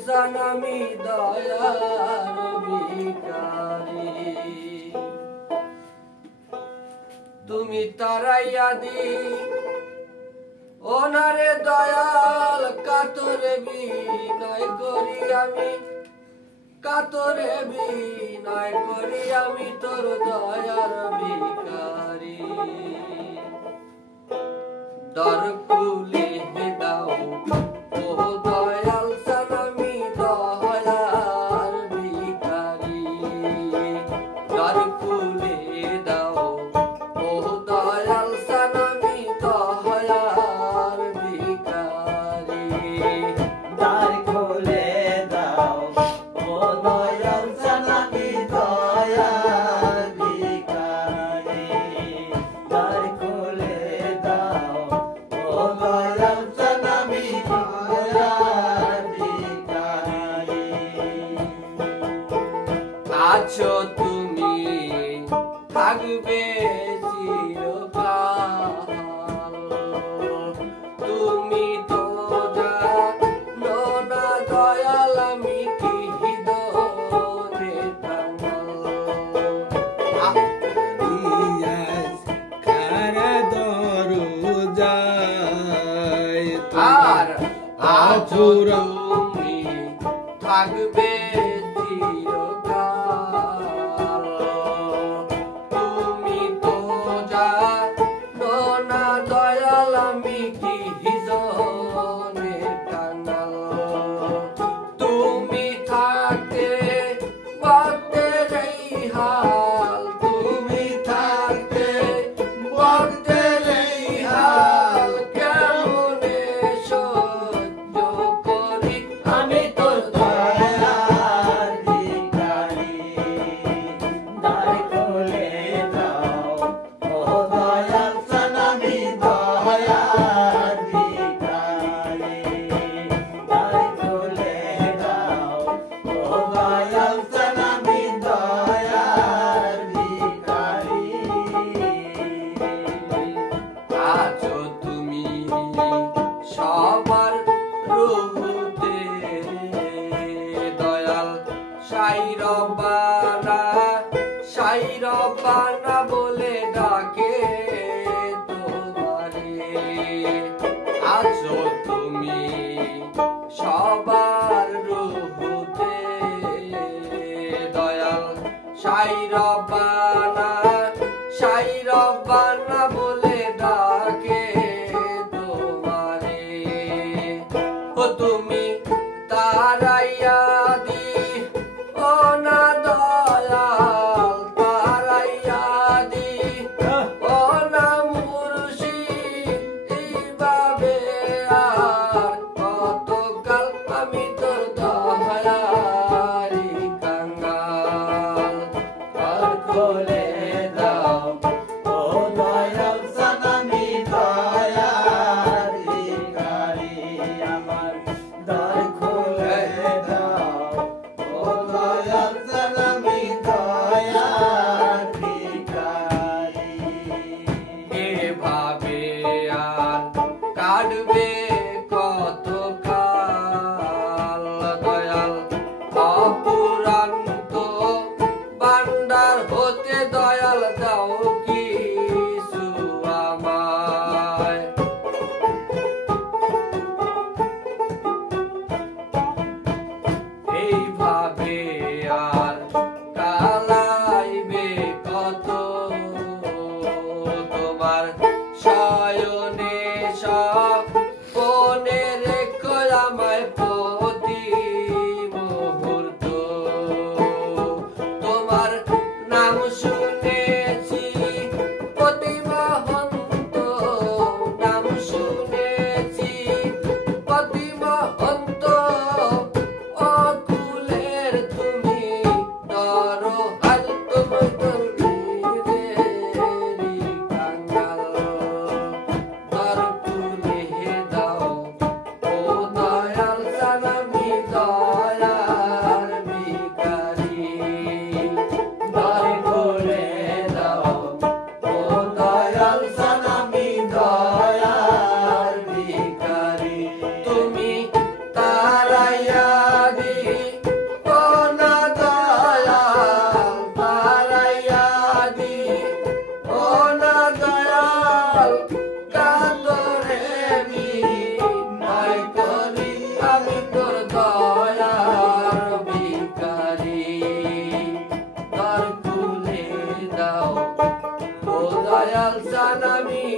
সান আমি দয়ার ভিখারি তুমি তারাইয়া দি ওনারে দয়াল কাতরে বিনয় করি আমি কাতরে বিনয় করি আমি তোর দয়ার ভিখারি দর খুলে দাও ও দয়াল সান আমি দয়ার ভিখারি দর খুলে দাও ও দয়াল সান আমি দয়ার ভিখারি দ্বার খুলে দাও ও দয়াল সান আমি দয়ার ভিখারি দ্বার খুলে দাও ও দয়াল সান আমি দয়ার ভিখারি আছো তুমি থাকবে চিরকাল তুমি তো জানো না দয়াল আমি কি হৃদয়ে টাঙাল আর আছো তুমি থাকবে চিরকাল তুমি তো জানো না দয়াল আমি কি হিজনে টাঙাল তুমি থাকতে বক্তের এই হাল তুমি থাকতে বক্তের এই হাল কেমনে সহ্য করি আমি তোর দয়ার ভিখারি দ্বার খুলে দাও ও দয়াল সান আমি দয়ার ভিখারি দ্বার খুলে দাও ও দয়াল সান আমি দয়ার ভিখারি আছো তুমি সবার রূপে দয়াল সাই রব্বানা বলে ডাকে তোমারে আছো তুমি সবার রূপে দয়াল সাই রব্বানা বলে ডাকে তোমারে ও তুমি তারাইয়া দি ও না দয়াল তারাইয়া দি ও না মুর্শিদ এইভাবে আর কতকাল আমি তোর দয়ারি কাঙ্গাল দ্বার খুলে দাও ও দয়াল সান আমি দয়ার ভিখারি আমার দ্বার খুলে দাও ও দয়াল সান আমি দয়ার ভিখারি এভাবে আর কাটবে কত কাল দয়াল অপুরান্ত ভান্ডার হতে দয়াল দাও কিছু আমায় দয়াল চান আমি